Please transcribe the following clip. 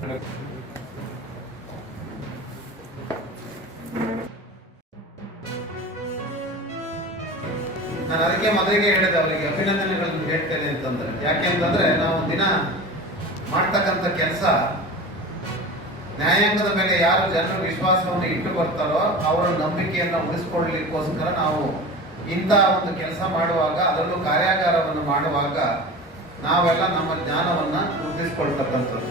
ನಾನು ಅದಕ್ಕೆ ಮೊದಲಿಗೆ ಹೇಳಿದೆ, ಅವರಿಗೆ ಅಭಿನಂದನೆಗಳನ್ನು ಹೇಳ್ತೇನೆ ಅಂತಂದ್ರೆ. ಯಾಕೆಂತಂದ್ರೆ ನಾವು ದಿನ ಮಾಡ್ತಕ್ಕಂಥ ಕೆಲಸ, ನ್ಯಾಯಾಂಗದ ಮೇಲೆ ಯಾರು ಜನರು ವಿಶ್ವಾಸವನ್ನು ಇಟ್ಟು ಬರ್ತಾರೋ ಅವರ ನಂಬಿಕೆಯನ್ನು ಉಳಿಸ್ಕೊಳ್ಳಲಿಕ್ಕೋಸ್ಕರ ನಾವು ಇಂಥ ಒಂದು ಕೆಲಸ ಮಾಡುವಾಗ, ಅದರಲ್ಲೂ ಕಾರ್ಯಾಗಾರವನ್ನು ಮಾಡುವಾಗ ನಾವೆಲ್ಲ ನಮ್ಮ ಜ್ಞಾನವನ್ನು ವೃದ್ಧಿಸ್ಕೊಳ್ತಕ್ಕಂಥದ್ದು.